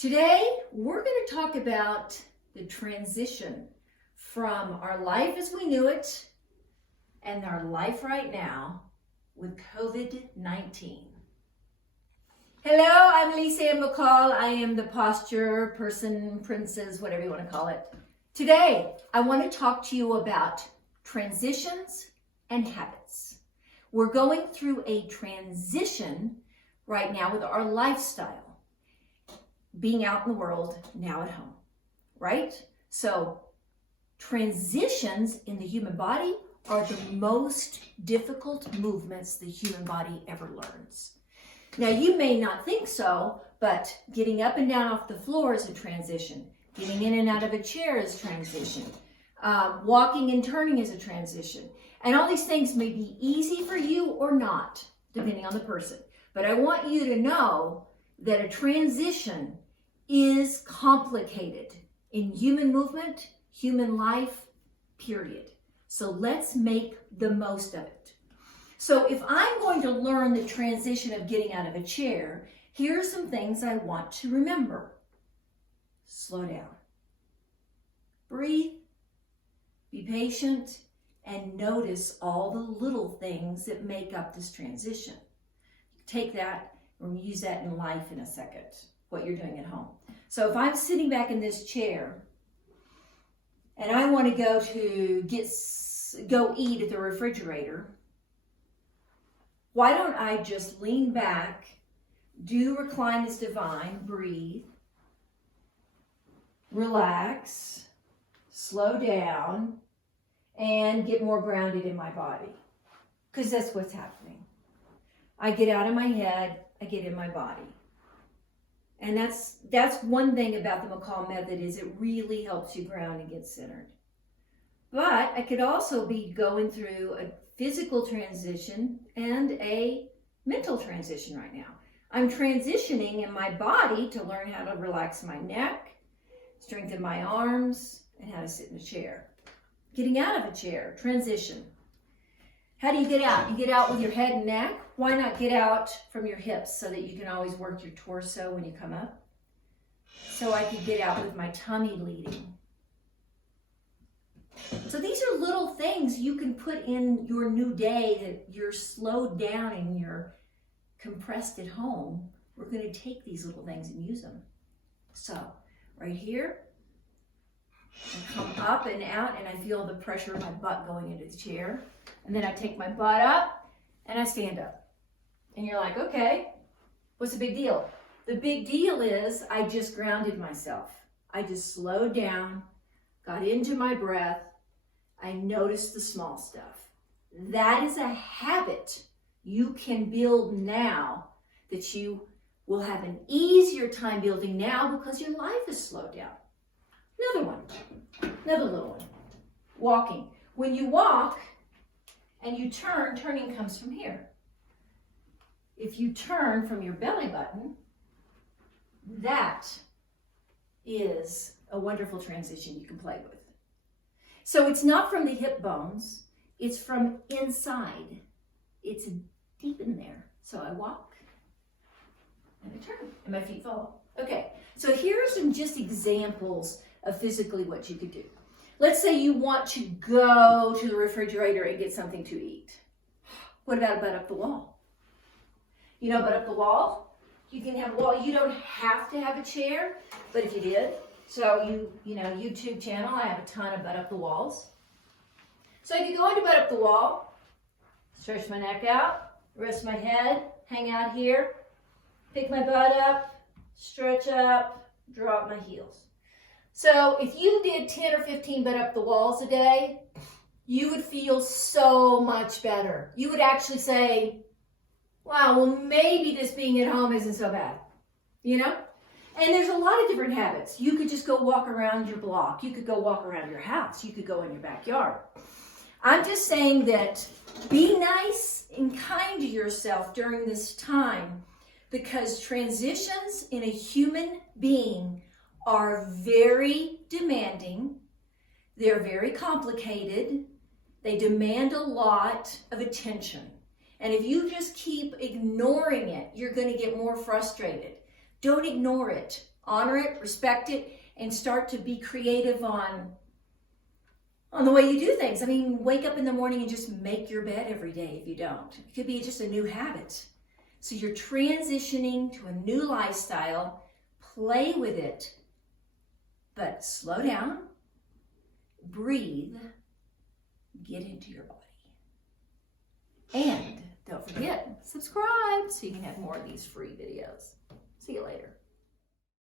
Today, we're going to talk about the transition from our life as we knew it and our life right now with COVID-19. Hello, I'm Lisa Ann McCall. I am the posture person, princess, whatever you want to call it. Today, I want to talk to you about transitions and habits. We're going through a transition right now with our lifestyle. Being out in the world, now at home, right? So transitions in the human body are the most difficult movements the human body ever learns. Now, you may not think so, but getting up and down off the floor is a transition. Getting in and out of a chair is transition. Walking and turning is a transition. And all these things may be easy for you or not, depending on the person. But I want you to know that a transition is complicated in human movement, human life, period. So let's make the most of it. So if I'm going to learn the transition of getting out of a chair, here are some things I want to remember. Slow down. Breathe. Be patient. And notice all the little things that make up this transition. Take that and use that in life in a second, what you're doing at home. So if I'm sitting back in this chair and I want to go eat at the refrigerator, why don't I just lean back, do recline is divine, breathe, relax, slow down, and get more grounded in my body? Because that's what's happening. I get out of my head, I get in my body. And that's one thing about the McCall method is it really helps you ground and get centered. But I could also be going through a physical transition and a mental transition right now. I'm transitioning in my body to learn how to relax my neck, strengthen my arms, and how to sit in a chair. Getting out of a chair, transition. How do you get out? You get out with your head and neck. Why not get out from your hips so that you can always work your torso when you come up? So I could get out with my tummy leading. So these are little things you can put in your new day that you're slowed down and you're compressed at home. We're going to take these little things and use them. So right here, I come up and out and I feel the pressure of my butt going into the chair. And then I take my butt up and I stand up. And you're like, okay, what's the big deal? The big deal is I just grounded myself. I just slowed down, got into my breath. I noticed the small stuff. That is a habit you can build now that you will have an easier time building now because your life is slowed down. Another little one. Walking. When you walk and you turn, turning comes from here. If you turn from your belly button, that is a wonderful transition you can play with. So it's not from the hip bones, it's from inside. It's deep in there. So I walk and I turn and my feet follow. Okay, so here are some just examples of physically what you could do. Let's say you want to go to the refrigerator and get something to eat. What about a butt up the wall? You know, butt up the wall? You can have a wall. You don't have to have a chair, but if you did, so YouTube channel, I have a ton of butt up the walls. So I could go into butt up the wall, stretch my neck out, rest my head, hang out here, pick my butt up, stretch up, drop my heels. So if you did 10 or 15 butt up the walls a day, you would feel so much better. You would actually say, wow, well, maybe this being at home isn't so bad, you know? And there's a lot of different habits. You could just go walk around your block. You could go walk around your house. You could go in your backyard. I'm just saying that be nice and kind to yourself during this time because transitions in a human being are very demanding. They're very complicated. They demand a lot of attention. And if you just keep ignoring it, you're going to get more frustrated. Don't ignore it. honor it, respect it, and start to be creative on the way you do things. I mean, wake up in the morning and just make your bed every day if you don't. It could be just a new habit. So you're transitioning to a new lifestyle. Play with it, but slow down, breathe, get into your body. And don't forget, subscribe so you can have more of these free videos. See you later.